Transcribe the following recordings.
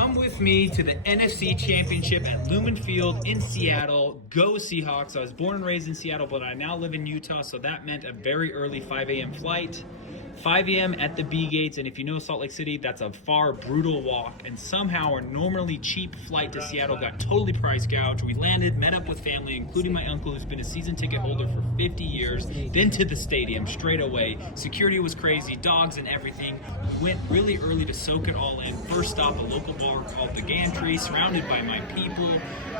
Come with me to the NFC Championship at Lumen Field in Seattle. Go Seahawks. I was born and raised in Seattle, but I now live in Utah, so that meant a very early 5 a.m. flight. 5 a.m. at the B gates, and if you know Salt Lake City, that's a far, brutal walk, and somehow our normally cheap flight to Seattle got totally price gouged. We landed, met up with family, including my uncle who's been a season ticket holder for 50 years, then to the stadium straight away. Security was crazy, dogs and everything. We went really early to soak it all in. First stop, a local bar called the Gantry, surrounded by my people.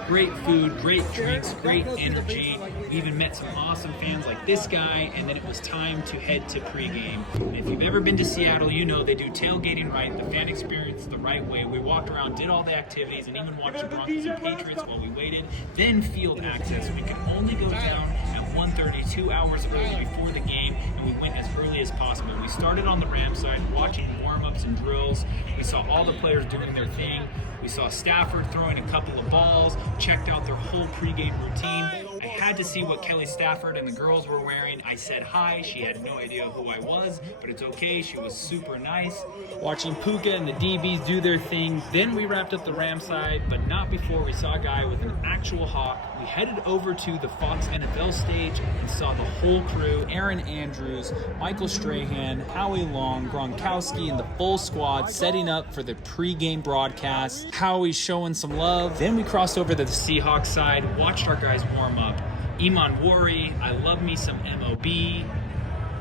Great food, great drinks, great energy. We even met some awesome fans like this guy, and then it was time to head to pregame. And if you've ever been to Seattle, you know they do tailgating right, the fan experience the right way. We walked around, did all the activities, and even watched the Broncos and Patriots while we waited. Then field access. We could only go down at 1:30, 2 hours early before the game, and we went as early as possible. We started on the Rams side, watching warm-ups and drills. We saw all the players doing their thing. We saw Stafford throwing a couple of balls, checked out their whole pregame routine. I had to see what Kelly Stafford and the girls were wearing. I said hi. She had no idea who I was, but it's okay. She was super nice. Watching Puka and the DBs do their thing. Then we wrapped up the Rams side, but not before we saw a guy with an actual hawk. We headed over to the Fox NFL stage and saw the whole crew. Aaron Andrews, Michael Strahan, Howie Long, Gronkowski, and the full squad setting up for the pregame broadcast. Howie's showing some love. Then we crossed over to the Seahawks side, watched our guys warm up. Iman Wari, I love me some MOB.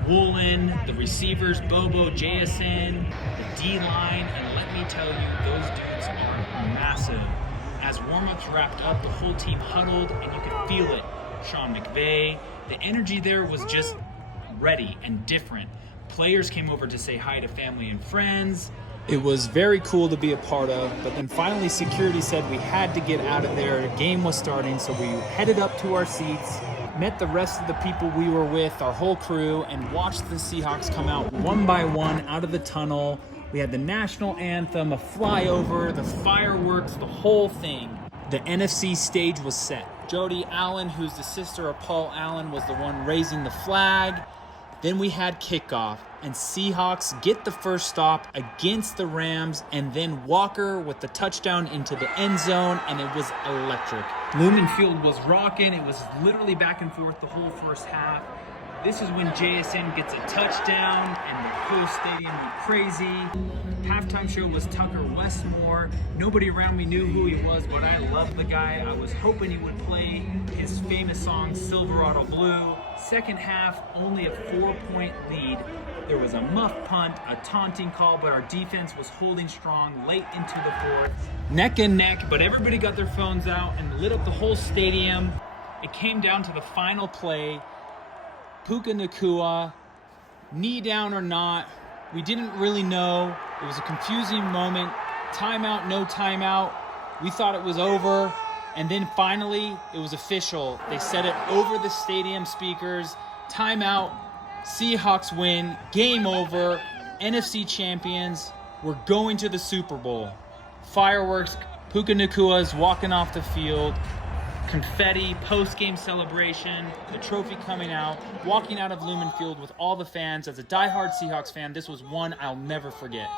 Woolen, the receivers, Bobo, JSN, the D-line, and let me tell you, those dudes are massive. As warm-ups wrapped up, the whole team huddled, and you could feel it. Sean McVay, the energy there was just ready and different. Players came over to say hi to family and friends. It was very cool to be a part of, but then finally security said we had to get out of there. The game was starting, so we headed up to our seats, met the rest of the people we were with, our whole crew, and watched the Seahawks come out one by one out of the tunnel. We had the national anthem, a flyover, the fireworks, the whole thing. The NFC stage was set. Jody Allen, who's the sister of Paul Allen, was the one raising the flag. Then we had kickoff, and Seahawks get the first stop against the Rams, and then Walker with the touchdown into the end zone, and it was electric. Lumen Field was rocking. It was literally back and forth the whole first half. This is when JSN gets a touchdown, and the whole stadium went crazy. Halftime show was Tucker Westmore. Nobody around me knew who he was, but I loved the guy. I was hoping he would play his famous song, Silverado Blue. Second half, only a 4-point lead. There was a muff punt, a taunting call, but our defense was holding strong late into the fourth. Neck and neck, but everybody got their phones out and lit up the whole stadium. It came down to the final play. Puka Nacua, knee down or not, we didn't really know. It was a confusing moment. Timeout, no timeout. We thought it was over. And then finally, it was official. They said it over the stadium speakers. Timeout. Seahawks win. Game over. NFC champions. We're going to the Super Bowl. Fireworks. Puka Nacua is walking off the field. Confetti, post-game celebration, the trophy coming out, walking out of Lumen Field with all the fans. As a diehard Seahawks fan, this was one I'll never forget.